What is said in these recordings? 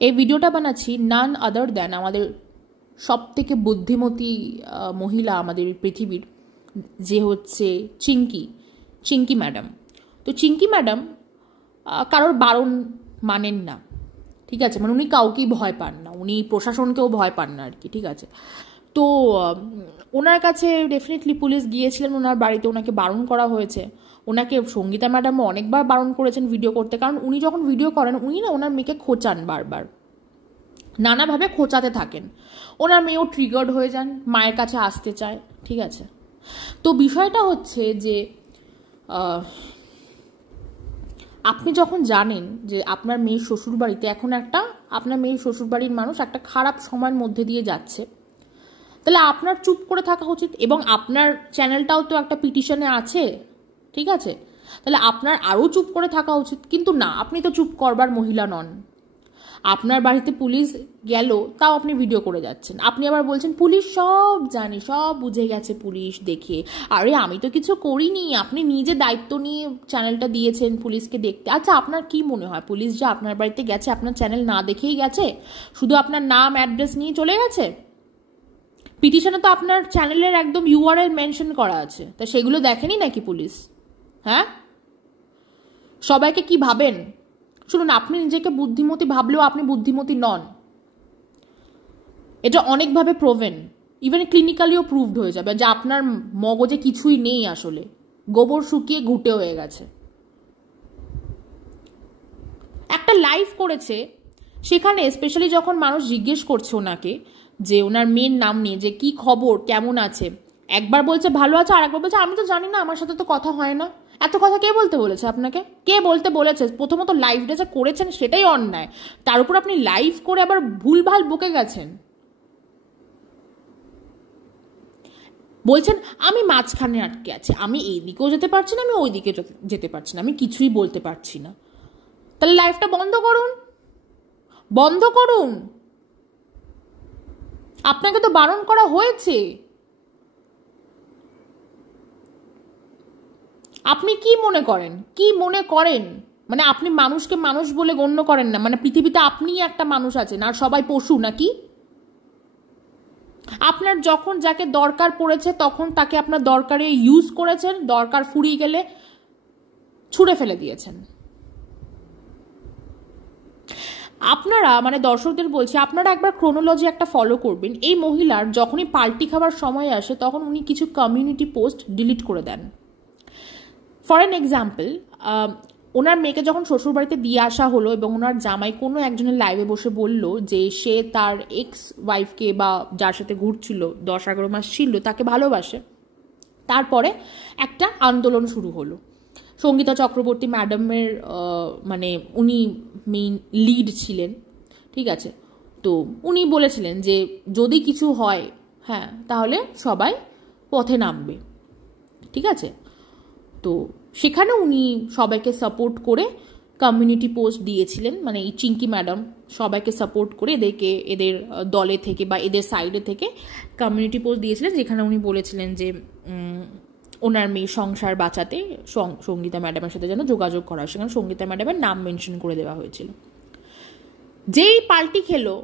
এই ভিডিওটা বানাচ্ছি নান আদার দ্যান আমাদের সব থেকে বুদ্ধিমতী মহিলা আমাদের পৃথিবীর, যে হচ্ছে চিঙ্কি ম্যাডাম। তো চিঙ্কি ম্যাডাম কারোর বারণ মানেন না, ঠিক আছে, মানে উনি কাউকেই ভয় পান না, উনি প্রশাসনকেও ভয় পান না আর কি, ঠিক আছে। তো ওনার কাছে ডেফিনেটলি পুলিশ গিয়েছিলেন, ওনার বাড়িতে ওনাকে বারণ করা হয়েছে। ওনাকে সঙ্গীতা ম্যাডামও অনেকবার বারণ করেছেন ভিডিও করতে, কারণ উনি যখন ভিডিও করেন উনি না ওনার মেয়েকে খোঁচান, বারবার নানাভাবে খোঁচাতে থাকেন। ওনার মেয়েও ট্রিগার্ড হয়ে যান, মায়ের কাছে আসতে চায়, ঠিক আছে। তো বিষয়টা হচ্ছে যে আপনি যখন জানেন যে আপনার মেয়ের শ্বশুরবাড়িতে এখন আপনার মেয়ের শ্বশুরবাড়ির মানুষ একটা খারাপ সময়ের মধ্যে দিয়ে যাচ্ছে, তাহলে আপনার চুপ করে থাকা উচিত। এবং আপনার চ্যানেলটাও তো একটা পিটিশনে আছে, ঠিক আছে, তাহলে আপনার আরও চুপ করে থাকা উচিত। কিন্তু না, আপনি তো চুপ করবার মহিলা নন। আপনার বাড়িতে পুলিশ গেল, তাও আপনি ভিডিও করে যাচ্ছেন। আপনি আবার বলছেন পুলিশ সব জানে, সব বুঝে গেছে পুলিশ দেখে। আরে আমি তো কিছু করিনি, আপনি নিজে দায়িত্ব নিয়ে চ্যানেলটা দিয়েছেন পুলিশকে দেখতে। আচ্ছা, আপনার কি মনে হয় পুলিশ যে আপনার বাড়িতে গেছে আপনার চ্যানেল না দেখেই গেছে, শুধু আপনার নাম অ্যাড্রেস নিয়ে চলে গেছে? পিটিশনে তো আপনার চ্যানেলের একদম ইউআরএল মেনশন করা আছে, তা সেগুলো দেখেনি নাকি পুলিশ? হ্যাঁ, সবাইকে কি ভাবেন? শুনুন, আপনি নিজেকে বুদ্ধিমতী ভাবলেও আপনি বুদ্ধিমতী নন, এটা অনেকভাবে প্রোভেন, ইভেন ক্লিনিক্যালিও প্রুভড হয়ে যাবে যে আপনার মগজে কিছুই নেই, আসলে গোবর শুকিয়ে ঘুটে হয়ে গেছে। একটা লাইভ করেছে, সেখানে স্পেশালি যখন মানুষ জিজ্ঞেস করছে ওনাকে যে ওনার মেয়ের নাম নিয়ে যে কি খবর, কেমন আছে, একবার বলছে ভালো আছে, আর একবার বলছে আমি তো জানি না, আমার সাথে তো কথা হয় না। এত কথা কে বলতে বলেছে আপনাকে? কে বলতে বলেছে? প্রথমত লাইভটা যে করেছেন সেটাই অন্যায়, তার উপর আপনি লাইভ করে আবার ভুলভাল বকে গেছেন। বলছেন আমি মাঝখানে আটকে আছি, আমি এই দিকেও যেতে পারছি না, আমি ওই দিকে যেতে পারছি না, আমি কিছুই বলতে পারছি না। তাহলে লাইভটা বন্ধ করুন, বন্ধ করুন। আপনাকে তো বারণ করা হয়েছে। আপনি কি মনে করেন মানে আপনি মানুষকে মানুষ বলে গণ্য করেন না? মানে পৃথিবীতে আপনিই একটা মানুষ আছেন আর সবাই পশু নাকি? আপনার যখন যাকে দরকার পড়েছে তখন তাকে আপনার দরকারে ইউজ করেছেন, দরকার ফুরিয়ে গেলে ছুঁড়ে ফেলে দিয়েছেন। আপনারা মানে দর্শকদের বলছি, আপনারা একবার ক্রোনোলজি একটা ফলো করবেন। এই মহিলার যখনই পাল্টি খাবার সময় আসে তখন উনি কিছু কমিউনিটি পোস্ট ডিলিট করে দেন। ফর অ্যান এক্সাম্পল, ওনার মেয়েকে যখন শ্বশুরবাড়িতে দিয়ে আসা হলো এবং ওনার জামাই কোনো একজনের লাইভে বসে বলল যে সে তার এক্স ওয়াইফকে বা যার সাথে ঘুরছিল 10-11 মাস ছিল তাকে ভালোবাসে, তারপরে একটা আন্দোলন শুরু হলো। সঙ্গীতা চক্রবর্তী ম্যাডামের মানে উনি মেইন লিড ছিলেন, ঠিক আছে। তো উনি বলেছিলেন যে যদি কিছু হয়, হ্যাঁ, তাহলে সবাই পথে নামবে, ঠিক আছে। তো সেখানে উনি সবাইকে সাপোর্ট করে কমিউনিটি পোস্ট দিয়েছিলেন, মানে এই চিঙ্কি ম্যাডাম সবাইকে সাপোর্ট করে এদের দলে থেকে বা এদের সাইডে থেকে কমিউনিটি পোস্ট দিয়েছিলেন, যেখানে উনি বলেছিলেন যে ওনার মেয়ে সংসার বাঁচাতে সঙ্গীতা ম্যাডামের সাথে যেন যোগাযোগ করা হয়। সেখানে সঙ্গীতা ম্যাডামের নাম মেনশন করে দেওয়া হয়েছিল। যেই পাল্টি খেলো,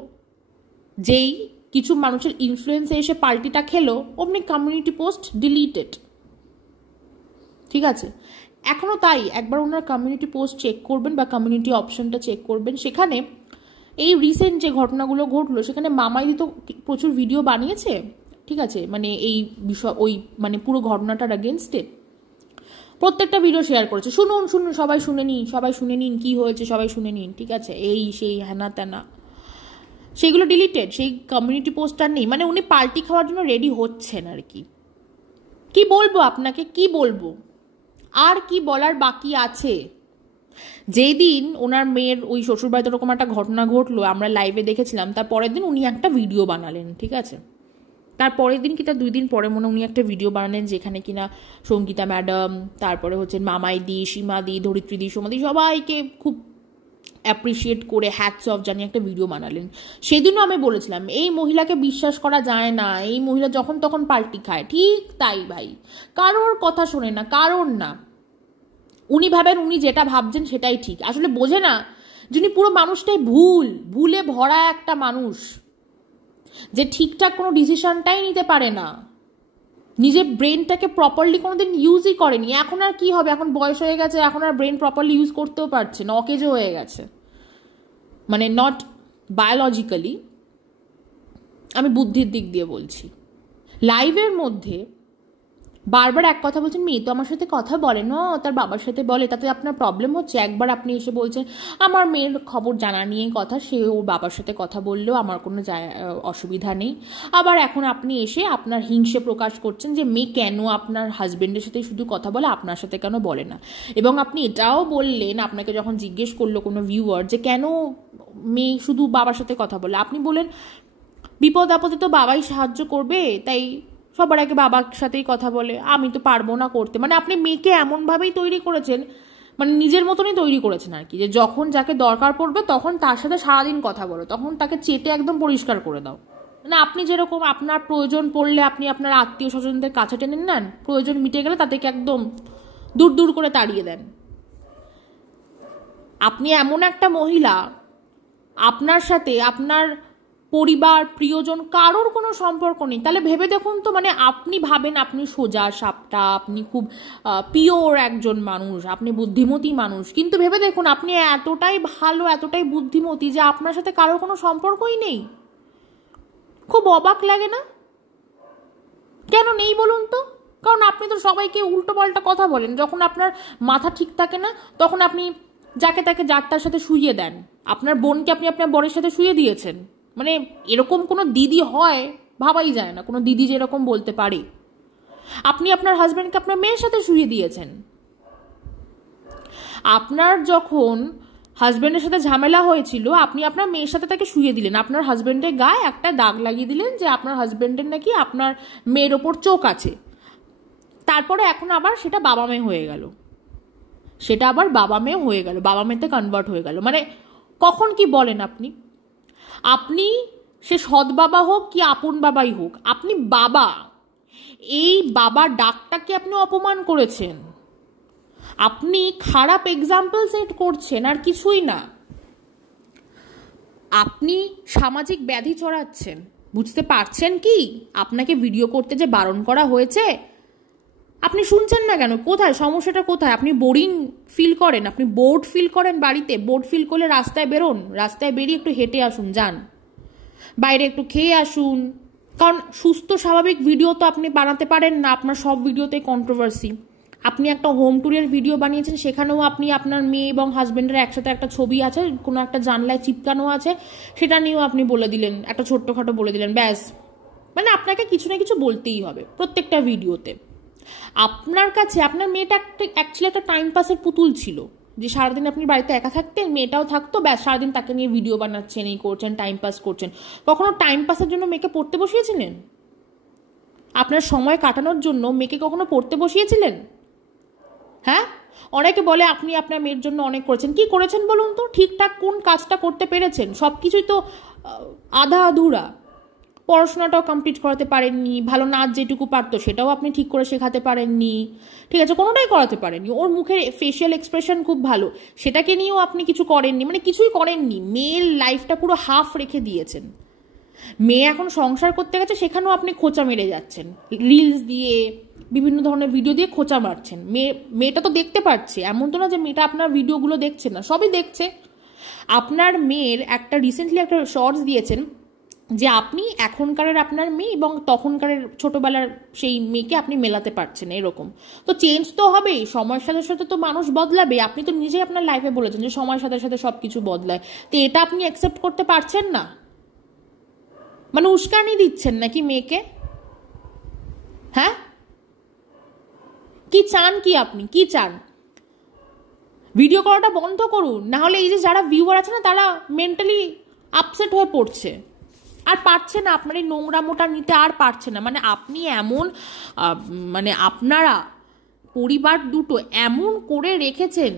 যেই কিছু মানুষের ইনফ্লুয়েন্সে এসে পাল্টিটা খেলো, অমনি কমিউনিটি পোস্ট ডিলিটেড, ঠিক আছে। এখনও তাই, একবার ওনার কমিউনিটি পোস্ট চেক করবেন বা কমিউনিটি অপশনটা চেক করবেন। সেখানে এই রিসেন্ট যে ঘটনাগুলো ঘটলো সেখানে মামাইদি তো প্রচুর ভিডিও বানিয়েছে, ঠিক আছে, মানে এই বিষয় ওই মানে পুরো ঘটনাটার এগেনস্টে প্রত্যেকটা ভিডিও শেয়ার করেছে। শুনুন সবাই শুনে নিন কি হয়েছে, সবাই শুনে নিন, ঠিক আছে, এই সেই হ্যানা ত্যানা, সেইগুলো ডিলিটেড, সেই কমিউনিটি পোস্টার নেই। মানে উনি পাল্টি খাওয়ার জন্য রেডি হচ্ছেন আর কি। কি বলবো আপনাকে, কি বলবো, আর কি বলার বাকি আছে? যেই দিন ওনার মেয়ের ওই শ্বশুরবাড়িতে ওরকম একটা ঘটনা ঘটলো, আমরা লাইভে দেখেছিলাম, তার পরের দিন উনি একটা ভিডিও বানালেন, ঠিক আছে। তার পরের দিন কি তার 2 দিন পরে মনে উনি একটা ভিডিও বানালেন, যেখানে কিনা সঙ্গীতা ম্যাডাম, তারপরে হচ্ছে মামাইদি, সীমাদি, ধরিত্রীদি, সোমাদি সবাইকে খুব অ্যাপ্রিসিয়েট করে হ্যাটস অফ জানিয়ে একটা ভিডিও বানালেন। সেদিনও আমি বলেছিলাম এই মহিলাকে বিশ্বাস করা যায় না, এই মহিলা যখন তখন পাল্টি খায়। ঠিক তাই ভাই, কারোর কথা শোনে না, কারোর না। উনি ভাবেন উনি যেটা ভাবছেন সেটাই ঠিক, আসলে বোঝে না যিনি পুরো মানুষটাই ভুলে ভরা একটা মানুষ, যে ঠিকঠাক কোনো ডিসিশনটাই নিতে পারে না, নিজের ব্রেনটাকে প্রপারলি কোনোদিন ইউজই করেনি। এখন আর কি হবে, এখন বয়স হয়ে গেছে, এখন আর ব্রেন প্রপারলি ইউজ করতেও পারছে না, অকেজো হয়ে গেছে, মানে নট বায়োলজিক্যালি, আমি বুদ্ধির দিক দিয়ে বলছি। লাইভের মধ্যে বারবার এক কথা বলছেন, মেয়ে তো আমার সাথে কথা বলে না, তার বাবার সাথে বলে, তাতে আপনার প্রবলেম হচ্ছে। একবার আপনি এসে বলছেন আমার মেয়ের খবর জানা নিয়ে কথা, সে ওর বাবার সাথে কথা বললেও আমার কোনো অসুবিধা নেই। আবার এখন আপনি এসে আপনার হিংসে প্রকাশ করছেন যে মেয়ে কেন আপনার হাজবেন্ডের সাথে শুধু কথা বলে, আপনার সাথে কেন বলে না। এবং আপনি এটাও বললেন, আপনাকে যখন জিজ্ঞেস করলো কোনো ভিউয়ার যে কেন মেয়ে শুধু বাবার সাথে কথা বলে, আপনি বলেন বিপদ আপদে তো বাবাই সাহায্য করবে, তাই সবার আগে বাবার সাথেই কথা বলে, আমি তো পারবো না করতে। মানে আপনি মেয়েকে এমনভাবেই তৈরি করেছেন, মানে নিজের মতনই তৈরি করেছেন আর কি, যে যখন যাকে দরকার পড়বে তখন তার সাথে সারাদিন কথা বলো, তখন তাকে চেটে একদম পরিষ্কার করে দাও। মানে আপনি যেরকম আপনার প্রয়োজন পড়লে আপনি আপনার আত্মীয় স্বজনদের কাছে টেনে নেন, প্রয়োজন মিটে গেলে তাদেরকে একদম দূর দূর করে তাড়িয়ে দেন। আপনি এমন একটা মহিলা, আপনার সাথে আপনার পরিবার প্রিয়জন কারোর কোনো সম্পর্ক নেই, তাহলে ভেবে দেখুন তো। মানে আপনি ভাবেন আপনি সোজা সাপটা, আপনি খুব পিওর একজন মানুষ, আপনি বুদ্ধিমতী মানুষ, কিন্তু ভেবে দেখুন আপনি এতটাই ভালো, এতটাই বুদ্ধিমতী যে আপনার সাথে কারোর কোনো সম্পর্কই নেই। খুব অবাক লাগে না? কেন নেই বলুন তো? কারণ আপনি তো সবাইকে উল্টো পাল্টা কথা বলেন, যখন আপনার মাথা ঠিক থাকে না তখন আপনি যাকে তাকে যার তার সাথে শুইয়ে দেন। আপনার বোনকে আপনি আপনার বরের সাথে শুইয়ে দিয়েছেন, মানে এরকম কোনো দিদি হয় ভাবাই যায় না, কোনো দিদি যেরকম বলতে পারে। আপনি আপনার হাজব্যান্ডকে আপনার মেয়ের সাথে শুইয়ে দিয়েছেন। আপনার যখন হাজব্যান্ডের সাথে ঝামেলা হয়েছিল, আপনি আপনার মেয়ের সাথে তাকে শুইয়ে দিলেন, আপনার হাজব্যান্ডের গায়ে একটা দাগ লাগিয়ে দিলেন যে আপনার হাজব্যান্ডের নাকি আপনার মেয়ের ওপর চোখ আছে। তারপরে এখন আবার সেটা বাবা মেয়ে হয়ে গেল, সেটা আবার বাবা মেয়ে হয়ে গেল, বাবা মেয়েতে কনভার্ট হয়ে গেল। মানে কখন কি বলেন আপনি? আপনি সে সৎ বাবা হোক কি আপন বাবাই হোক, আপনি বাবা, এই বাবার ডাকটাকে আপনি অপমান করেছেন, আপনি খারাপ এক্সাম্পল সেট করছেন, আর কিছুই না। আপনি সামাজিক ব্যাধি ছড়াচ্ছেন, বুঝতে পারছেন কি? আপনাকে ভিডিও করতে যে বারণ করা হয়েছে, আপনি শুনছেন না কেন? কোথায় সমস্যাটা, কোথায়? আপনি বোরিং ফিল করেন, আপনি বোর্ড ফিল করেন বাড়িতে, বোর্ড ফিল করলে রাস্তায় বেরোন, রাস্তায় বেরিয়ে একটু হেঁটে আসুন, যান বাইরে একটু খেয়ে আসুন। কারণ সুস্থ স্বাভাবিক ভিডিও তো আপনি বানাতে পারেন না, আপনার সব ভিডিওতে কন্ট্রোভার্সি। আপনি একটা হোম ট্যুরের ভিডিও বানিয়েছেন, সেখানেও আপনি আপনার মেয়ে এবং হাজব্যান্ডের একসাথে একটা ছবি আছে, কোনো একটা জানলায় চিপকানো আছে, সেটা নিয়েও আপনি বলে দিলেন, একটা ছোট্টখাটো বলে দিলেন, ব্যাস। মানে আপনাকে কিছু না কিছু বলতেই হবে প্রত্যেকটা ভিডিওতে। আপনার কাছে আপনার মেয়েটা অ্যাকচুয়ালি একটা টাইম পাসের পুতুল ছিল, যে সারাদিন আপনি বাড়িতে একা থাকতেন, মেয়েটাও থাকতো, ব্যাস সারাদিন তাকে নিয়ে ভিডিও বানাচ্ছেন, এই করছেন, টাইম পাস করছেন। কখনো টাইম পাসের জন্য মেয়েকে পড়তে বসিয়েছিলেন? আপনার সময় কাটানোর জন্য মেয়েকে কখনো পড়তে বসিয়েছিলেন? হ্যাঁ, অনেকে বলে আপনি আপনার মেয়ের জন্য অনেক করেছেন। কি করেছেন বলুন তো? ঠিকঠাক কোন কাজটা করতে পেরেছেন? সব কিছুই তো আধা আধুরা। পড়াশোনাটাও কমপ্লিট করাতে পারেননি, ভালো নাচ যেটুকু পারতো সেটাও আপনি ঠিক করে শেখাতে পারেননি, ঠিক আছে, কোনোটাই করাতে পারেননি। ওর মুখের ফেশিয়াল এক্সপ্রেশন খুব ভালো, সেটাকে নিয়েও আপনি কিছু করেননি, মানে কিছুই করেননি। মেয়ের লাইফটা পুরো হাফ রেখে দিয়েছেন। মেয়ে এখন সংসার করতে গেছে, সেখানেও আপনি খোঁচা মেরে যাচ্ছেন, রিলস দিয়ে বিভিন্ন ধরনের ভিডিও দিয়ে খোঁচা মারছেন। মেয়েটা তো দেখতে পাচ্ছে, এমন তো না যে মেয়েটা আপনার ভিডিওগুলো দেখছে না, সবই দেখছে। আপনার মেয়ের একটা রিসেন্টলি একটা শর্টস দিয়েছেন যে আপনি এখনকারের আপনার মেয়ে এবং তখনকারের ছোটবেলার সেই মেয়েকে আপনি মেলাতে পারছেন, এরকম। তো চেঞ্জ তো হবেই, সময়ের সাথে সাথে তো মানুষ বদলাবে। আপনি তো নিজেই আপনার লাইফে বলেছেন যে সময়ের সাথে সাথে সব কিছু বদলায়, তো এটা আপনি অ্যাকসেপ্ট করতে পারছেন না? মানে উস্কানি দিচ্ছেন নাকি মেয়েকে? হ্যাঁ, কি চান? কি আপনি কি চান? ভিডিও করাটা বন্ধ করুন, না হলে এই যে যারা ভিউয়ার আছে না, তারা মেন্টালি আপসেট হয়ে পড়ছে, আর পারছে না আপনার এই নোংরামোটা নিতে, আর পারছে না। মানে আপনি এমন, মানে আপনারা পরিবার দুটো এমন করে রেখেছেন,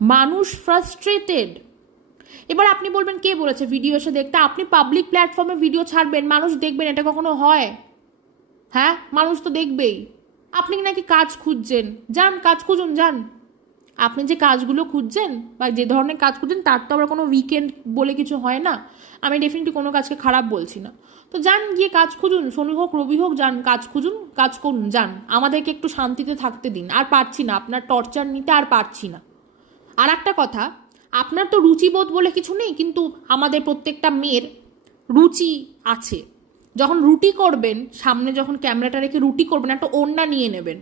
মানুষ ফ্রাস্ট্রেটেড। এবার আপনি বলবেন কে বলেছে ভিডিও এসে দেখতে? আপনি পাবলিক প্ল্যাটফর্মে ভিডিও ছাড়বেন, মানুষ দেখবেন, এটা কখনো হয়? হ্যাঁ, মানুষ তো দেখবেই। আপনি নাকি কাজ খুঁজছেন, যান কাজ খুঁজুন, যান। আপনি যে কাজগুলো খুঁজছেন বা যে ধরনের কাজ খুঁজছেন তার তো আবার কোনো উইকেন্ড বলে কিছু হয় না। আমি ডেফিনেটলি কোনো কাজকে খারাপ বলছি না। তো যান, গিয়ে কাজ খুঁজুন, শনি হোক রবি হোক, যান কাজ খুঁজুন, কাজ করুন, যান। আমাদেরকে একটু শান্তিতে থাকতে দিন। আর পারছি না আপনার টর্চার নিতে, আর পারছি না। আর একটা কথা, আপনার তো রুচিবোধ বলে কিছু নেই, কিন্তু আমাদের প্রত্যেকটা মেয়ের রুচি আছে। যখন রুটি করবেন, সামনে যখন ক্যামেরাটা রেখে রুটি করবেন, একটা ওড়না নিয়ে নেবেন,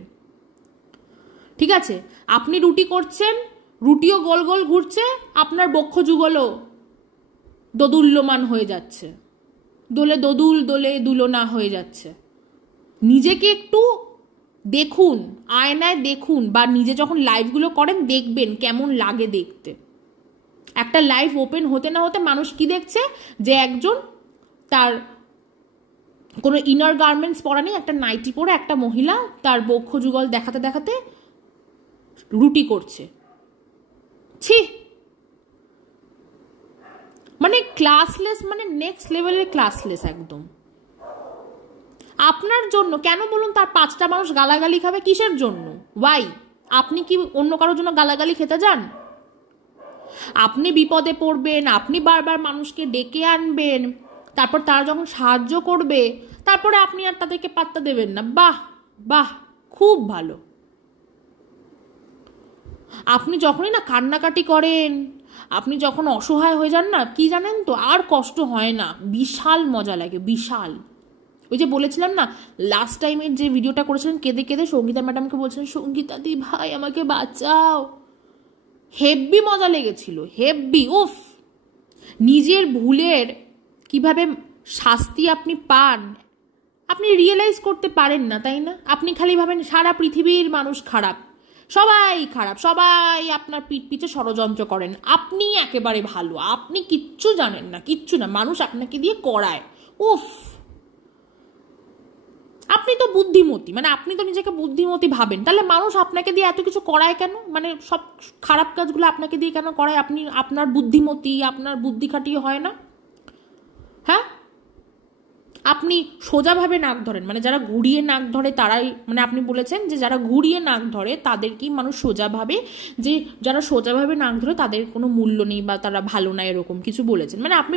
ঠিক আছে? আপনি রুটি করছেন, রুটিও গোল গোল ঘুরছে, আপনার বক্ষ যুগলও দোদুল্যমান হয়ে যাচ্ছে, দোলে দোদুল দোলে দুলনা হয়ে যাচ্ছে। নিজেকে একটু দেখুন, আয়নায় দেখুন, বা নিজে যখন লাইভগুলো করেন দেখবেন কেমন লাগে দেখতে। একটা লাইভ ওপেন হতে না হতে মানুষ কি দেখছে, যে একজন তার কোনো ইনার গার্মেন্টস পরা নেই, একটা নাইটি পরে একটা মহিলা তার বক্ষ যুগল দেখাতে দেখাতে রুটি করছে। ছি, মানে ক্লাসলেস, মানে নেক্সট লেভেলের ক্লাসলেস একদম। আপনার জন্য কেন বলুন, তার 5টা মানুষ গালাগালি খাবে কিসের জন্য? ওয়াই? আপনি কি অন্য কারোর জন্য গালাগালি খেতে যান? আপনি বিপদে পড়বেন, আপনি বারবার মানুষকে ডেকে আনবেন, তারপর তারা যখন সাহায্য করবে তারপরে আপনি আর তাদেরকে পাত্তা দেবেন না। বাহ বাহ, খুব ভালো। আপনি যখনই না কান্নাকাটি করেন, আপনি যখন অসহায় হয়ে যান না, কি জানেন তো, আর কষ্ট হয় না, বিশাল মজা লাগে, বিশাল। ওই যে বলেছিলাম না, লাস্ট টাইমের যে ভিডিওটা করেছিলেন কেঁদে কেঁদে সঙ্গীতা ম্যাডামকে বলছিলেন, সঙ্গীতা দি ভাই আমাকে বাঁচাও, হেব্বি মজা লেগেছিল, হেব্বি। উফ, নিজের ভুলের কিভাবে শাস্তি আপনি পান আপনি রিয়েলাইজ করতে পারেন না, তাই না? আপনি খালি ভাবেন সারা পৃথিবীর মানুষ খারাপ, সবাই খারাপ, সবাই আপনার পিঠ পিছে ষড়যন্ত্র করেন, আপনি একেবারে ভালো, আপনি কিচ্ছু জানেন না, কিচ্ছু না, মানুষ আপনাকে দিয়ে করায়। উফ, আপনি তো বুদ্ধিমতী, মানে আপনি তো নিজেকে বুদ্ধিমতী ভাবেন, তাহলে মানুষ আপনাকে দিয়ে এত কিছু করায় কেন? মানে সব খারাপ কাজগুলো আপনাকে দিয়ে কেন করায়? আপনি আপনার বুদ্ধিমতী, আপনার বুদ্ধি খাটিয়ে হয় না? হ্যাঁ, আপনি সোজাভাবে নাক ধরেন, মানে যারা ঘুরিয়ে নাক ধরে তারাই, মানে আপনি বলেছেন যে যারা ঘুরিয়ে নাক ধরে তাদেরকেই মানুষ সোজাভাবে, যে যারা সোজাভাবে নাক ধরে তাদের কোনো মূল্য নেই বা তারা ভালো না, এরকম কিছু বলেছেন। মানে আপনি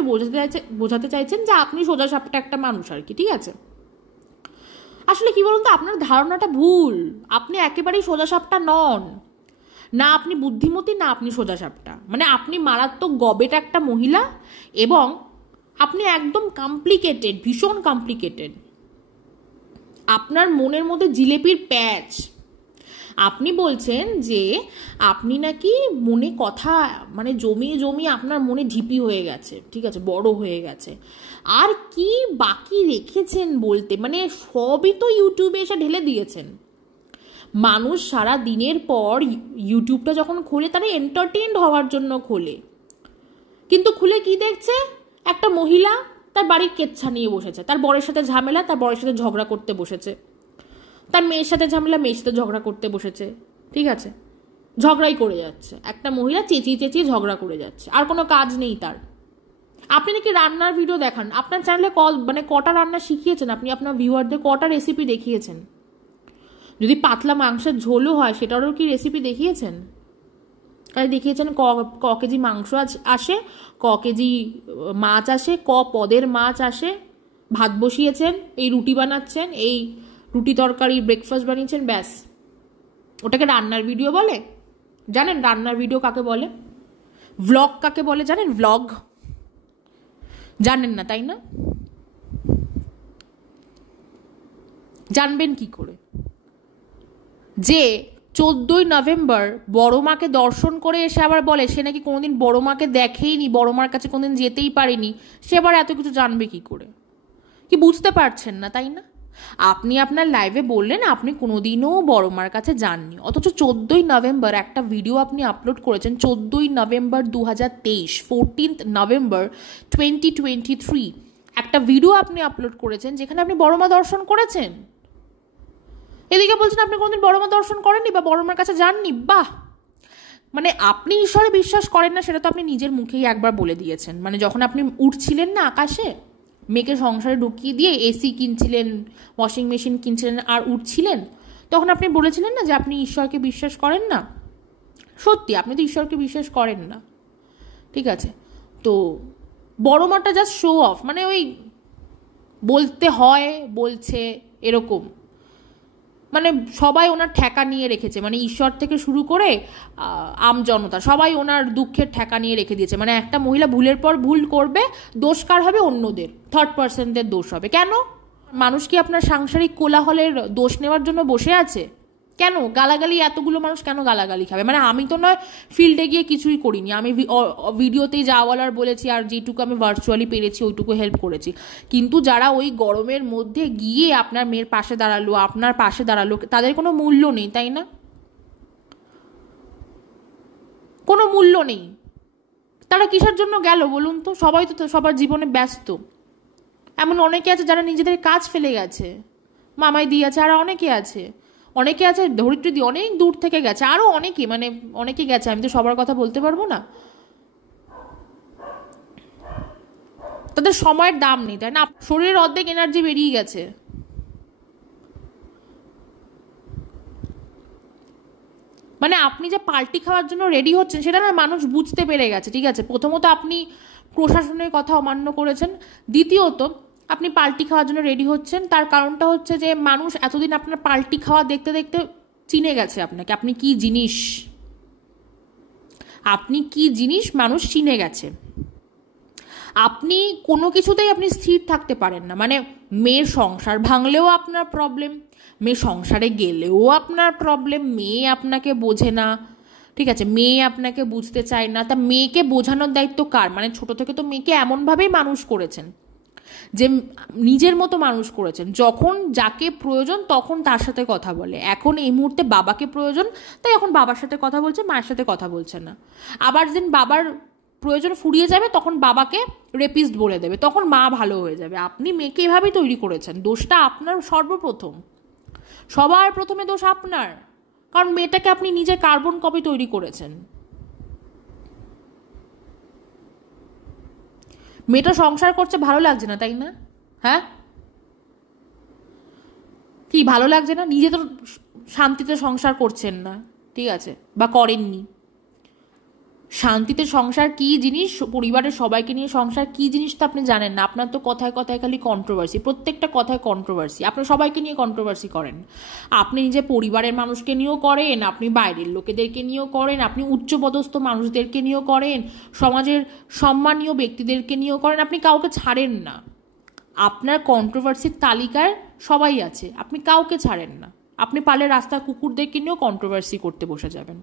বোঝাতে চাইছেন যে আপনি সোজা সাপটা একটা মানুষ আর কি, ঠিক আছে? আসলে কি বলুন তো, আপনার ধারণাটা ভুল। আপনি একেবারেই সোজাসাপটা নন, না আপনি বুদ্ধিমতী, না আপনি সোজাসাপটা। মানে আপনি মারাত্মক গবেট একটা মহিলা, এবং আপনি একদম কমপ্লিকেটেড, ভীষণ কমপ্লিকেটেড। আপনার মনের মধ্যে জিলেপির প্যাচ। আপনি বলছেন যে আপনি নাকি মনে কথা, মানে জমিয়ে জমিয়ে আপনার মনে ঢিপি হয়ে গেছে, ঠিক আছে, বড় হয়ে গেছে। আর কি বাকি রেখেছেন বলতে? মানে সবই তো ইউটিউবে এসে ঢেলে দিয়েছেন। মানুষ সারা দিনের পর ইউটিউবটা যখন খোলে তারা এন্টারটেইনড হওয়ার জন্য খোলে, কিন্তু খুলে কি দেখছে? একটা মহিলা তার বাড়ির কেচ্ছা নিয়ে বসেছে, তার বরের সাথে ঝামেলা, তার বরের সাথে ঝগড়া করতে বসেছে, তার মেয়ের সাথে ঝামেলা, মেয়ের সাথে ঝগড়া করতে বসেছে, ঠিক আছে, ঝগড়াই করে যাচ্ছে। একটা মহিলা চেঁচিয়ে চেঁচিয়ে ঝগড়া করে যাচ্ছে, আর কোনো কাজ নেই তার। আপনি নাকি রান্নার ভিডিও দেখান, আপনার চ্যানেলে মানে কটা রান্না শিখিয়েছেন আপনি? আপনার ভিউয়ারদের কটা রেসিপি দেখিয়েছেন? যদি পাতলা মাংসের ঝোলও হয় সেটারও কি রেসিপি দেখিয়েছেন? দেখিয়েছেন ক কেজি মাংস আসে, ক কেজি মাছ আসে, ক পদের মাছ আসে, ভাত বসিয়েছেন, এই রুটি বানাচ্ছেন, এই রুটি তরকারি ব্রেকফাস্ট বানিয়েছেন, ব্যাস। ওটাকে রান্নার ভিডিও বলে? জানেন রান্নার ভিডিও কাকে বলে? ভ্লগ কাকে বলে জানেন? ভ্লগ জানেন না, তাই না? জানবেন কি করে যে 14ই নভেম্বর বড় মাকে দর্শন করে এসে আবার বলে সে নাকি কোনোদিন বড় মাকে দেখেইনি, বড় মার কাছে কোনোদিন যেতেই পারেনি, সে আবার এত কিছু জানবে কি করে? কি বুঝতে পারছেন না, তাই না? আপনি আপনার লাইভে বললেন আপনি কোনোদিনও বড় মার কাছে যাননি, অথচ 14ই নভেম্বর একটা ভিডিও আপনি আপলোড করেছেন। 14ই নভেম্বর 2023, 14th নভেম্বর 2023 একটা ভিডিও আপনি আপলোড করেছেন যেখানে আপনি বড় মা দর্শন করেছেন। এদিকে বলছেন আপনি কোনোদিন বড় মা দর্শন করেননি বা বড় মার কাছে যাননি। বাহ, মানে আপনি ঈশ্বরে বিশ্বাস করেন না সেটা তো আপনি নিজের মুখেই একবার বলে দিয়েছেন। মানে যখন আপনি উঠছিলেন না আকাশে, মেয়েকে সংসারে ঢুকিয়ে দিয়ে এসি কিনছিলেন, ওয়াশিং মেশিন কিনছিলেন আর উঠছিলেন, তখন আপনি বলেছিলেন না যে আপনি ঈশ্বরকে বিশ্বাস করেন না। সত্যি আপনি তো ঈশ্বরকে বিশ্বাস করেন না, ঠিক আছে? তো বড় মাটা জাস্ট শো অফ, মানে ওই বলতে হয় বলছে এরকম, মানে সবাই ওনার ঠেকা নিয়ে রেখেছে, মানে ঈশ্বর থেকে শুরু করে আমজনতা সবাই ওনার দুঃখের ঠেকা নিয়ে রেখে দিয়েছে। মানে একটা মহিলা ভুলের পর ভুল করবে, দোষ কার হবে? অন্যদের, থার্ড পার্সনদের দোষ হবে। কেন? মানুষ কি আপনার সাংসারিক কোলাহলের দোষ নেওয়ার জন্য বসে আছে? কেন গালাগালি, এতগুলো মানুষ কেন গালাগালি খাবে? মানে আমি তো নয় ফিল্ডে গিয়ে কিছুই করিনি, আমি ভিডিওতেই যা বলার বলেছি, আর যেটুকু আমি ভার্চুয়ালি পেরেছি ওইটুকু হেল্প করেছি। কিন্তু যারা ওই গরমের মধ্যে গিয়ে আপনার মেয়ের পাশে দাঁড়ালো, আপনার পাশে দাঁড়ালো, তাদের কোনো মূল্য নেই, তাই না? কোনো মূল্য নেই। তারা কিসের জন্য গেল বলুন তো? সবাই তো সবার জীবনে ব্যস্ত। এমন অনেকে আছে যারা নিজেদের কাজ ফেলে গেছে, মামাই দিয়ে আছে, আর অনেকে আছে, অনেকে আছে ধরিত্রী দিয়ে অনেক দূর থেকে গেছে, আরও অনেকে, মানে অনেকে গেছে, আমি তো সবার কথা বলতে পারবো না। তাদের সময়ের দাম নেই, তাই না? শরীরের অর্ধেক এনার্জি বেরিয়ে গেছে। মানে আপনি যে পাল্টি খাওয়ার জন্য রেডি হচ্ছেন সেটা না মানুষ বুঝতে পেরে গেছে, ঠিক আছে? প্রথমত আপনি প্রশাসনের কথা অমান্য করেছেন, দ্বিতীয়ত আপনি পাল্টি খাওয়ার জন্য রেডি হচ্ছেন, তার কারণটা হচ্ছে যে মানুষ এতদিন আপনার পাল্টি খাওয়া দেখতে দেখতে চিনে গেছে আপনাকে, আপনি কি জিনিস, আপনি কি জিনিস মানুষ চিনে গেছে। আপনি কোনো কিছুতেই আপনি স্থির থাকতে পারেন না, মানে মেয়ের সংসার ভাঙলেও আপনার প্রবলেম, মেয়ে সংসারে গেলেও আপনার প্রবলেম, মেয়ে আপনাকে বোঝে না, ঠিক আছে? মেয়ে আপনাকে বুঝতে চায় না, তা মেয়েকে বোঝানোর দায়িত্ব কার? মানে ছোট থেকে তো মেয়েকে এমনভাবেই মানুষ করেছেন যে নিজের মতো মানুষ করেছেন, যখন যাকে প্রয়োজন তখন তার সাথে কথা বলে। এখন এই মুহূর্তে বাবাকে প্রয়োজন, তাই এখন বাবার সাথে কথা বলছে, মায়ের সাথে কথা বলছে না। আবার যেদিন বাবার প্রয়োজন ফুরিয়ে যাবে তখন বাবাকে রেপিস্ট বলে দেবে, তখন মা ভালো হয়ে যাবে। আপনি মেয়েকে এভাবেই তৈরি করেছেন, দোষটা আপনার সর্বপ্রথম, সবার প্রথমে দোষ আপনার, কারণ মেয়েটাকে আপনি নিজে কার্বন কপি তৈরি করেছেন। মেয়েটা সংসার করছে, ভালো লাগছে না, তাই না? হ্যাঁ, কি ভালো লাগছে না? নিজে তো শান্তিতে সংসার করছেন না, ঠিক আছে, বা করেননি। শান্তিতে সংসার কি জিনিস, পরিবারের সবাইকে নিয়ে সংসার কি জিনিস তো আপনি জানেন না। আপনার তো কথায় কথায় খালি কন্ট্রোভার্সি, প্রত্যেকটা কথায় কন্ট্রোভার্সি, আপনি সবাইকে নিয়ে কন্ট্রোভার্সি করেন। আপনি নিজে পরিবারের মানুষকে নিয়েও করেন, আপনি বাইরের লোকেদেরকে নিয়েও করেন, আপনি উচ্চপদস্থ মানুষদেরকে নিয়েও করেন, সমাজের সম্মানীয় ব্যক্তিদেরকে নিয়েও করেন, আপনি কাউকে ছাড়েন না। আপনার কন্ট্রোভার্সির তালিকায় সবাই আছে, আপনি কাউকে ছাড়েন না। আপনি পারলে রাস্তার কুকুরদেরকে নিয়েও কন্ট্রোভার্সি করতে বসে যাবেন।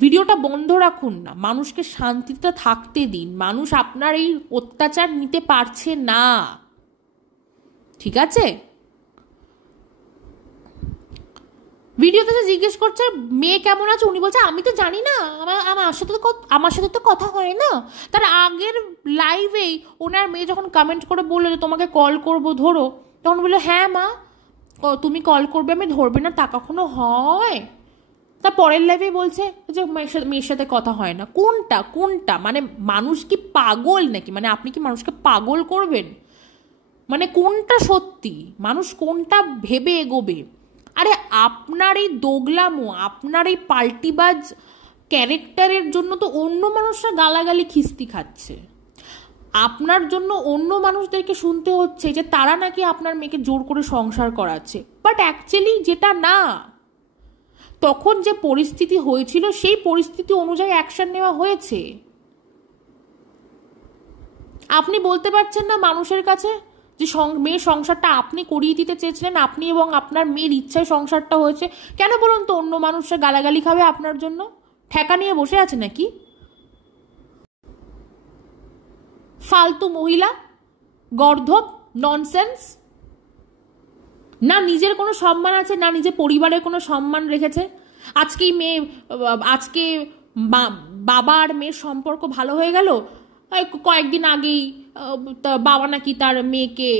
ভিডিওটা বন্ধ রাখুন না, মানুষকে শান্তিতে থাকতে দিন। মানুষ আপনার এই অত্যাচার নিতে পারছে না, ঠিক আছে? ভিডিওতে যে জিজ্ঞেস করছে মেয়ে কেমন আছে, উনি বলছে আমি তো জানি না, আমার সাথে তো কথা হয় না। তার আগের লাইভেই ওনার মেয়ে যখন কমেন্ট করে বললো যে তোমাকে কল করবো ধরো, তখন বললো হ্যাঁ মা তুমি কল করবে, আমি ধরবে না, তা কখনো হয়? তার পরের লাইভে বলছে যে মেয়ের সাথে কথা হয় না। কোনটা কোনটা? মানে মানুষ কি পাগল নাকি? মানে আপনি কি মানুষকে পাগল করবেন? মানে কোনটা সত্যি, মানুষ কোনটা ভেবে এগোবে? আরে আপনার এই দোগলামো, আপনার এই পাল্টিবাজ ক্যারেক্টারের জন্য তো অন্য মানুষরা গালাগালি খিস্তি খাচ্ছে। আপনার জন্য অন্য মানুষদেরকে শুনতে হচ্ছে যে তারা নাকি আপনার মেয়েকে জোর করে সংসার করাচ্ছে, বাট অ্যাকচুয়ালি যেটা না। তখন যে পরিস্থিতি হয়েছিল সেই পরিস্থিতি অনুযায়ী অ্যাকশন নেওয়া হয়েছে। আপনি বলতে পারছেন না মানুষের কাছে যে মেয়ের সংসারটা আপনি করিয়ে দিতে চেয়েছিলেন, আপনি এবং আপনার মেয়ের ইচ্ছায় সংসারটা হয়েছে। কেন বলুন তো অন্য মানুষরা গালাগালি খাবে আপনার জন্য? ঠেকা নিয়ে বসে আছে নাকি? ফালতু মহিলা, গর্ধব, ননসেন্স। না নিজের কোনো সম্মান আছে, না নিজের পরিবারের কোনো সম্মান রেখেছে। আজকে বাবা আর মেয়ের সম্পর্ক ভালো হয়ে গেল, কয়েকদিন আগেই বাবা নাকি তার মেয়েকে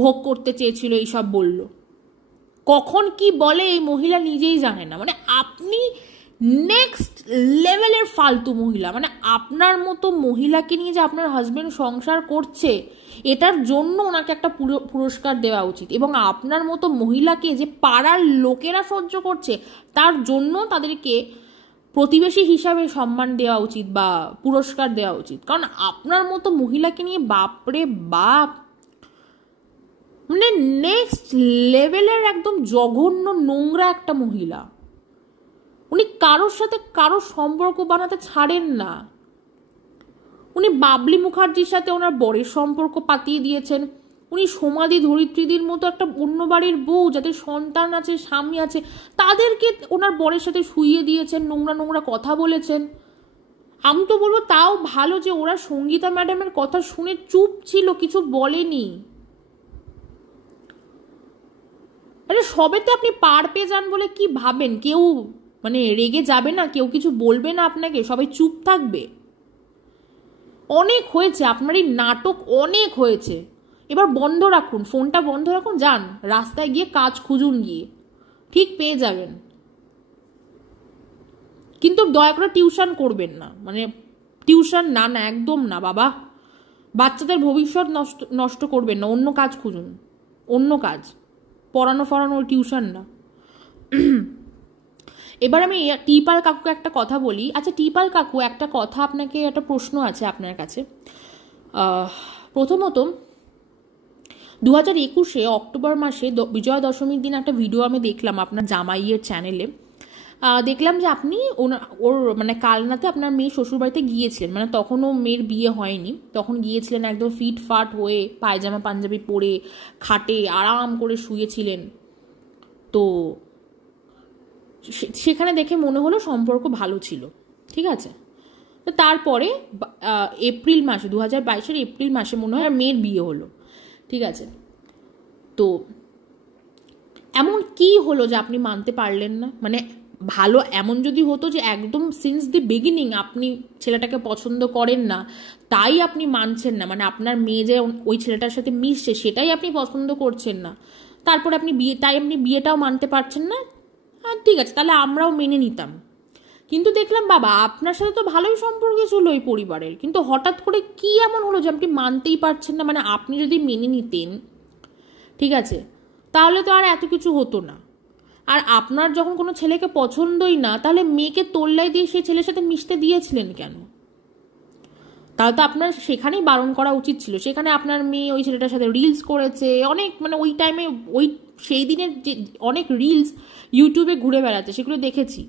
ভোগ করতে চেয়েছিল, এইসব বলল। কখন কি বলে এই মহিলা নিজেই জানে না। মানে আপনি নেক্সট লেভেলের ফালতু মহিলা, মানে আপনার মতো মহিলাকে নিয়ে যে আপনার হাজবেন্ড সংসার করছে এটার জন্য ওনাকে একটা পুরস্কার দেওয়া উচিত, এবং আপনার মতো মহিলাকে যে পাড়ার লোকেরা সহ্য করছে তার জন্য তাদেরকে প্রতিবেশী হিসাবে সম্মান দেওয়া উচিত বা পুরস্কার দেওয়া উচিত। কারণ আপনার মতো মহিলাকে নিয়ে বাপরে বাপ, মানে নেক্সট লেভেলের একদম জঘন্য নোংরা একটা মহিলা। উনি কারোর সাথে কারোর সম্পর্ক বানাতে ছাড়েন না। উনি বাবলি মুখার্জির সাথে ওনার বরের সম্পর্ক পাতিয়ে দিয়েছেন। উনি সমাধি ধরিত্রীদের মতো একটা অন্য বাড়ির বউ যাদের সন্তান আছে, স্বামী আছে, তাদেরকে ওনার বরের সাথে শুইয়ে দিয়েছেন, নোংরা নোংরা কথা বলেছেন। আমি তো বলবো তাও ভালো যে ওরা সঙ্গীতা ম্যাডামের কথা শুনে চুপ ছিল, কিছু বলেনি। আরে সবেতে আপনি পার পেয়ে যান বলে কি ভাবেন কেউ মানে রেগে যাবে না, কেউ কিছু বলবে না আপনাকে, সবাই চুপ থাকবে? অনেক হয়েছে, আপনার এই নাটক অনেক হয়েছে, এবার বন্ধ রাখুন, ফোনটা বন্ধ রাখুন, যান রাস্তায় গিয়ে কাজ খুঁজুন, গিয়ে ঠিক পেয়ে যাবেন। কিন্তু দয়া করে টিউশন করবেন না, মানে টিউশন না, না একদম না বাবা, বাচ্চাদের ভবিষ্যৎ নষ্ট করবেন না, অন্য কাজ খুঁজুন, অন্য কাজ, পড়ানো টিউশন না। এবার আমি টিপাল কাকুকে একটা কথা বলি। আচ্ছা টিপাল কাকু, একটা কথা আপনাকে, একটা প্রশ্ন আছে আপনার কাছে। প্রথমত 2021 অক্টোবর মাসে বিজয়া দশমীর দিন একটা ভিডিও আমি দেখলাম আপনার জামাইয়ের চ্যানেলে। দেখলাম যে আপনি ওর মানে কালনাতে আপনার মেয়ে শ্বশুরবাড়িতে গিয়েছিলেন, মানে তখনও মেয়ের বিয়ে হয়নি, তখন গিয়েছিলেন একদম ফিটফাট হয়ে, পায়জামা পাঞ্জাবি পরে খাটে আরাম করে শুয়েছিলেন। তো সেখানে দেখে মনে হলো সম্পর্ক ভালো ছিল, ঠিক আছে। তো তারপরে এপ্রিল মাসে 2022 এপ্রিল মাসে মনে হয় মেয়ের বিয়ে হলো, ঠিক আছে। তো এমন কি হলো যে আপনি মানতে পারলেন না? মানে ভালো এমন যদি হতো যে একদম সিন্স দি বিগিনিং আপনি ছেলেটাকে পছন্দ করেন না, তাই আপনি মানছেন না, মানে আপনার মেয়ে যে ওই ছেলেটার সাথে মিশছে সেটাই আপনি পছন্দ করছেন না, তারপরে আপনি বিয়েটাও মানতে পারছেন না, ঠিক আছে তাহলে আমরাও মেনে নিতাম। কিন্তু দেখলাম বাবা আপনার সাথে তো ভালোই সম্পর্ক ছিল ওই পরিবারের, কিন্তু হঠাৎ করে কি এমন হলো যে আপনি মানতেই পারছেন না? মানে আপনি যদি মেনে নিতেন, ঠিক আছে, তাহলে তো আর এত কিছু হতো না। আর আপনার যখন কোনো ছেলেকে পছন্দই না, তাহলে মেয়েকে তোল্লাই দিয়ে সেই ছেলের সাথে মিশতে দিয়েছিলেন কেন? তাহলে তো আপনার সেখানেই বারণ করা উচিত ছিল। সেখানে আপনার মেয়ে ওই ছেলেটার সাথে রিলস করেছে অনেক, মানে ওই টাইমে ওই সেই দিনের যে অনেক রিলস ইউটিউবে ঘুরে বেড়াচ্ছে, সেগুলো দেখেছি।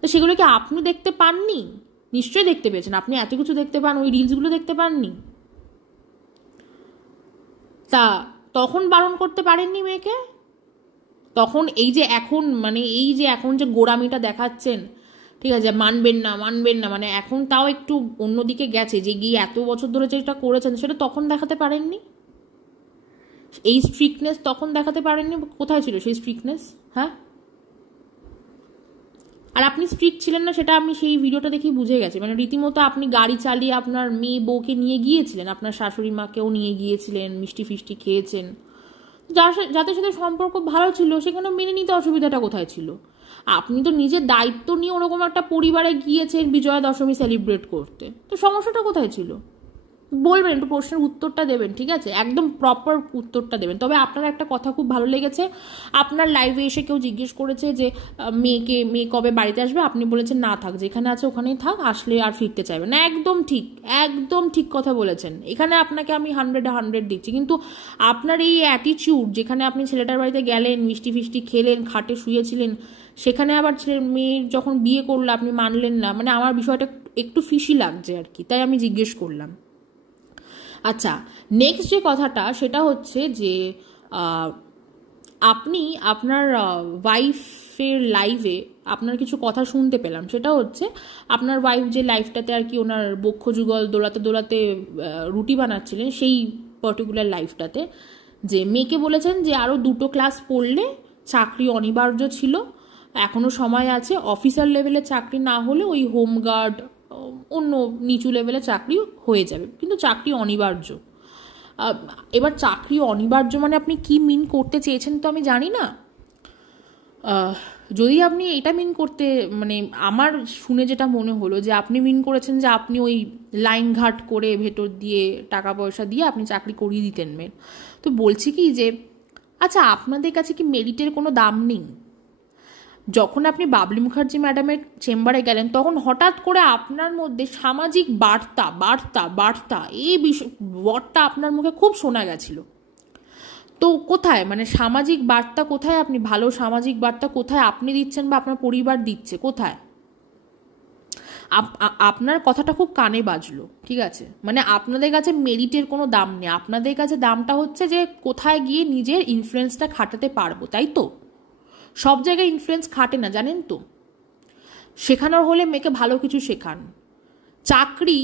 তো সেগুলো কি আপনি দেখতে পাননি? নিশ্চয়ই দেখতে পেয়েছেন, আপনি এত কিছু দেখতে পান, ওই রিলসগুলো দেখতে পাননি? তা তখন বারণ করতে পারেননি মেয়েকে? তখন এই যে এখন, মানে এই যে এখন যে গোড়ামিটা দেখাচ্ছেন, ঠিক আছে, মানবেন না মানবেন না, মানে এখন তাও একটু অন্যদিকে গেছে, যে গিয়ে এত বছর ধরে যেটা করেছেন সেটা তখন দেখাতে পারেননি? এই স্ট্রিক্টনেস তখন দেখাতে পারেননি? কোথায় ছিল সেই স্ট্রিক্টনেস? হ্যাঁ, আর আপনি স্ট্রিক্ট ছিলেন না সেটা আমি সেই ভিডিওটা দেখেই বুঝে গেছি। মানে রীতিমতো আপনি গাড়ি চালিয়ে আপনার মেয়ে বউকে নিয়ে গিয়েছিলেন, আপনার শাশুড়ি মাকেও নিয়ে গিয়েছিলেন, মিষ্টি ফিষ্টি খেয়েছেন, যাদের সাথে সম্পর্ক ভালো ছিল সেখানে মেনে নিতে অসুবিধাটা কোথায় ছিল? আপনি তো নিজের দায়িত্ব নিয়ে ওরকম একটা পরিবারে গিয়েছেন বিজয়া দশমী সেলিব্রেট করতে, তো সমস্যাটা কোথায় ছিল? বলবেন, একটু প্রশ্নের উত্তরটা দেবেন, ঠিক আছে, একদম প্রপার উত্তরটা দেবেন। তবে আপনার একটা কথা খুব ভালো লেগেছে, আপনার লাইভে এসে কেউ জিজ্ঞেস করেছে যে মেয়ে কবে বাড়িতে আসবে, আপনি বলেছেন না থাক, যেখানে আছে ওখানেই থাক, আসলে আর ফিরতে চাইবে না। একদম ঠিক, একদম ঠিক কথা বলেছেন, এখানে আপনাকে আমি 100 দিচ্ছি। কিন্তু আপনার এই অ্যাটিটিউড, যেখানে আপনি ছেলেটার বাড়িতে গেলেন, মিষ্টি ফিষ্টি খেলেন, খাটে শুয়েছিলেন, সেখানে আবার মেয়ের যখন বিয়ে করলো আপনি মানলেন না, মানে আমার বিষয়টা একটু ফিশি লাগছে আর কি, তাই আমি জিজ্ঞেস করলাম। আচ্ছা, নেক্সট যে কথাটা সেটা হচ্ছে যে আপনি আপনার ওয়াইফের লাইভে আপনার কিছু কথা শুনতে পেলাম, সেটা হচ্ছে আপনার ওয়াইফ যে লাইফটাতে আর কি ওনার বক্ষ যুগল দোলাতে দোলাতে রুটি বানাচ্ছিলেন, সেই পার্টিকুলার লাইফটাতে যে মেয়েকে বলেছেন যে আরও 2টো ক্লাস পড়লে চাকরি অনিবার্য ছিল, এখনও সময় আছে, অফিসার লেভেলে চাকরি না হলে ওই হোমগার্ড অন্য নিচু লেভেলে চাকরি হয়ে যাবে, কিন্তু চাকরি অনিবার্য। এবার চাকরি অনিবার্য মানে আপনি কি মিন করতে চেয়েছেন তো আমি জানি না। যদি আপনি এটা মিন করতে, মানে আমার শুনে যেটা মনে হলো যে আপনি মিন করেছেন যে আপনি ওই লাইন ঘাট করে ভেতর দিয়ে টাকা পয়সা দিয়ে আপনি চাকরি করিয়ে দিতেন মেয়ের, তো বলছি কি যে আচ্ছা আপনাদের কাছে কি মেরিটের কোনো দাম নেই? যখন আপনি বাবলি মুখার্জি ম্যাডামের চেম্বারে গেলেন তখন হঠাৎ করে আপনার মধ্যে সামাজিক বার্তা বার্তা বার্তা এই বিষয় ওয়ার্ডটা আপনার মুখে খুব শোনা গেছিল। তো কোথায়, মানে সামাজিক বার্তা কোথায়? আপনি ভালো সামাজিক বার্তা কোথায় আপনি দিচ্ছেন বা আপনার পরিবার দিচ্ছে কোথায়? আপনার কথাটা খুব কানে বাজলো, ঠিক আছে? মানে আপনাদের কাছে মেরিটের কোনো দাম নেই, আপনাদের কাছে দামটা হচ্ছে যে কোথায় গিয়ে নিজের ইনফ্লুয়েন্সটা খাটাতে পারবো, তাই তো? সব জায়গায় ইনফ্লুয়েন্স খাটে না, জানেন তো। শেখানোর হলে মেয়েকে ভালো কিছু শেখান। চাকরি,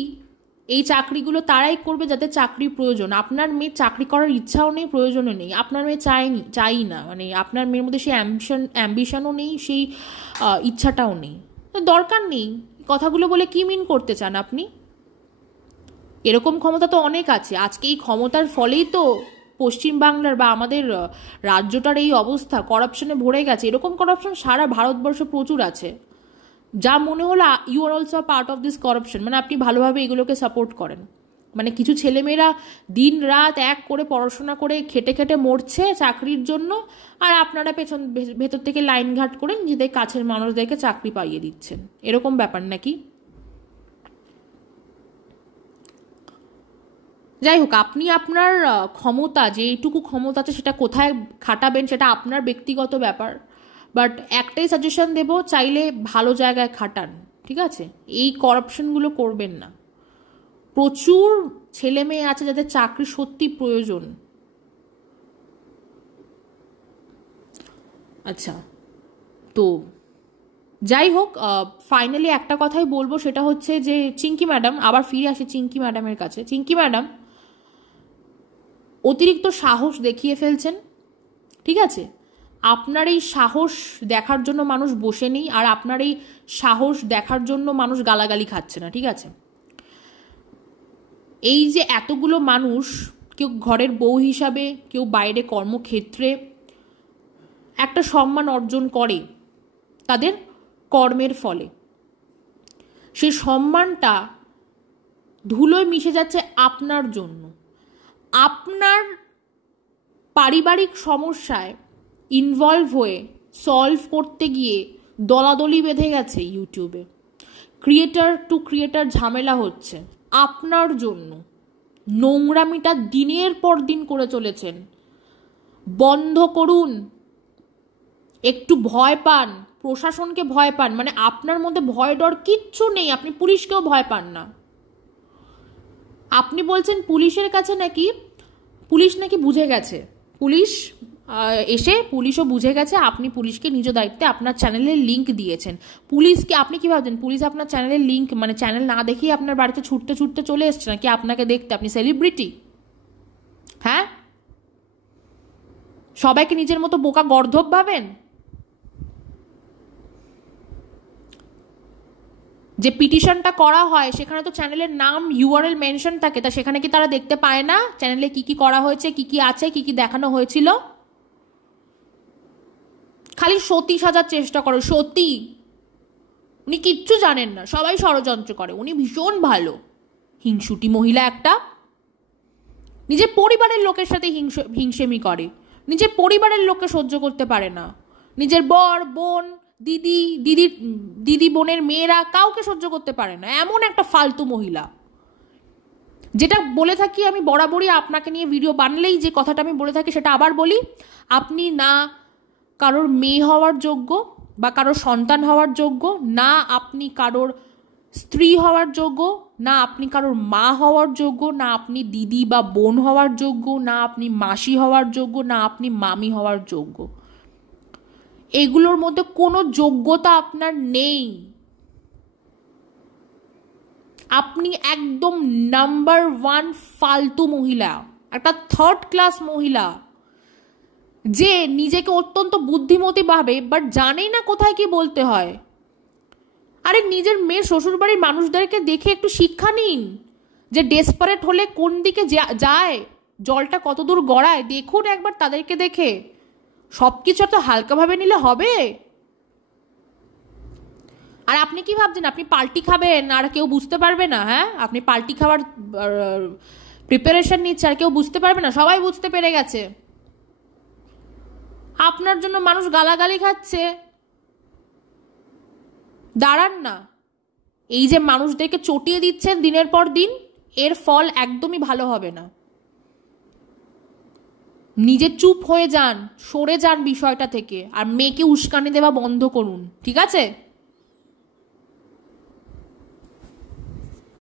এই চাকরিগুলো তারাই করবে যাদের চাকরির প্রয়োজন। আপনার মেয়ের চাকরি করার ইচ্ছাও নেই, প্রয়োজনও নেই, আপনার মেয়ে চাই না, মানে আপনার মেয়ের মধ্যে সেই অ্যাম্বিশনও নেই, সেই ইচ্ছাটাও নেই, দরকার নেই। কথাগুলো বলে কি মিন করতে চান আপনি? এরকম ক্ষমতা তো অনেক আছে। আজকে এই ক্ষমতার ফলেই তো পশ্চিমবাংলার বা আমাদের রাজ্যটার এই অবস্থা, করাপশনে ভরে গেছে। এরকম করাপশন সারা ভারতবর্ষে প্রচুর আছে। যা মনে হলো you are also part of this corruption, মানে আপনি ভালোভাবে এগুলোকে সাপোর্ট করেন। মানে কিছু ছেলেমেয়েরা দিন রাত এক করে পড়াশোনা করে খেটে খেটে মরছে চাকরির জন্য, আর আপনারা ভেতর থেকে লাইন ঘাট করে নিজেদের কাছের মানুষদেরকে চাকরি পাইয়ে দিচ্ছেন। এরকম ব্যাপার নাকি? যাই হোক, আপনি আপনার ক্ষমতা, যেইটুকু ক্ষমতা আছে সেটা কোথায় খাটাবেন সেটা আপনার ব্যক্তিগত ব্যাপার। বাট একটাই সাজেশন দেব, চাইলে ভালো জায়গায় খাটান, ঠিক আছে? এই করাপশনগুলো করবেন না। প্রচুর ছেলে মেয়ে আছে যাদের চাকরি সত্যি প্রয়োজন। আচ্ছা, তো যাই হোক, ফাইনালি একটা কথাই বলবো, সেটা হচ্ছে যে চিঙ্কি ম্যাডাম, আবার ফিরে আসে চিঙ্কি ম্যাডামের কাছে। চিঙ্কি ম্যাডাম অতিরিক্ত সাহস দেখিয়ে ফেলছেন, ঠিক আছে? আপনার এই সাহস দেখার জন্য মানুষ বসে নেই, আর আপনার এই সাহস দেখার জন্য মানুষ গালাগালি খাচ্ছে না, ঠিক আছে? এই যে এতগুলো মানুষ, কেউ ঘরের বউ হিসাবে, কেউ বাইরে কর্মক্ষেত্রে একটা সম্মান অর্জন করে তাদের কর্মের ফলে, সেই সম্মানটা ধুলোয় মিশে যাচ্ছে আপনার জন্য। আপনার পারিবারিক সমস্যায় ইনভলভ হয়ে সলভ করতে গিয়ে দলাদলি বেঁধে গেছে ইউটিউবে, ক্রিয়েটার টু ক্রিয়েটার ঝামেলা হচ্ছে আপনার জন্য। নোংরামিটা দিনের পর দিন করে চলেছেন, বন্ধ করুন। একটু ভয় পান, প্রশাসনকে ভয় পান, মানে আপনার মধ্যে ভয় ডর কিচ্ছু নেই, আপনি পুলিশকেও ভয় পান না। আপনি বলছেন পুলিশের কাছে নাকি, পুলিশ নাকি বুঝে গেছে, পুলিশও বুঝে গেছে আপনি পুলিশকে নিজ দায়িত্বে আপনার চ্যানেলের লিঙ্ক দিয়েছেন। পুলিশকে আপনি কি ভাবছেন পুলিশ আপনার চ্যানেলের লিঙ্ক, মানে চ্যানেল না দেখেই আপনার বাড়িতে ছুটতে ছুটতে চলে এসছে নাকি আপনাকে দেখতে? আপনি সেলিব্রিটি? হ্যাঁ, সবাইকে নিজের মতো বোকা গর্ধব ভাবেন? যে পিটিশনটা করা হয় সেখানে তো চ্যানেলের নাম ইউআরএল মেনশন থাকে, তা সেখানে কি তারা দেখতে পায় না চ্যানেলে কি কি করা হয়েছে, কি কি আছে, কি কি দেখানো হয়েছিল? খালি সতী সাজার চেষ্টা করো। সতী উনি কিচ্ছু জানেন না, সবাই ষড়যন্ত্র করে, উনি ভীষণ ভালো। হিংসুটি মহিলা একটা, নিজের পরিবারের লোকের সাথে হিংসেমি করে, নিজের পরিবারের লোককে সহ্য করতে পারে না, নিজের বর বোন দিদি বোনের মেয়েরা কাউকে সহ্য করতে পারে না, এমন একটা ফালতু মহিলা। যেটা বলে থাকি আমি বরাবরই, আপনাকে নিয়ে ভিডিও বানালেই যে কথাটা আমি বলে থাকি সেটা আবার বলি, আপনি না কারোর মেয়ে হওয়ার যোগ্য বা কারোর সন্তান হওয়ার যোগ্য, না আপনি কারোর স্ত্রী হওয়ার যোগ্য, না আপনি কারোর মা হওয়ার যোগ্য, না আপনি দিদি বা বোন হওয়ার যোগ্য, না আপনি মাসি হওয়ার যোগ্য, না আপনি মামি হওয়ার যোগ্য। এগুলোর মধ্যে কোনো যোগ্যতা আপনার নেই। আপনি একদম নাম্বার 1 ফালতু মহিলা, একটা থার্ড ক্লাস মহিলা, যে নিজেকে অত্যন্ত বুদ্ধিমতী ভাবে বাট জানেই না কোথায় কি বলতে হয়। আরে নিজের মেয়ের শ্বশুরবাড়ির মানুষদেরকে দেখে একটু শিক্ষা নিন, যে ডেসপারেট হলে কোন দিকে যায়, জলটা কতদূর গড়ায়, দেখুন একবার তাদেরকে দেখে। সব কিছু এত হালকাভাবে নিলে হবে? আর আপনি কি ভাবছেন আপনি পাল্টি খাবেন আর কেউ বুঝতে পারবে না? হ্যাঁ, আপনি পাল্টি খাওয়ার প্রিপারেশন নিচ্ছে আর কেউ বুঝতে পারবে না? সবাই বুঝতে পেরে গেছে। আপনার জন্য মানুষ গালাগালি খাচ্ছে। দাঁড়ান না, এই যে মানুষদেরকে চটিয়ে দিচ্ছেন দিনের পর দিন, এর ফল একদমই ভালো হবে না। নিজে চুপ হয়ে যান, সরে যান বিষয়টা থেকে, আর মেয়েকে উস্কানি দেওয়া বন্ধ করুন, ঠিক আছে?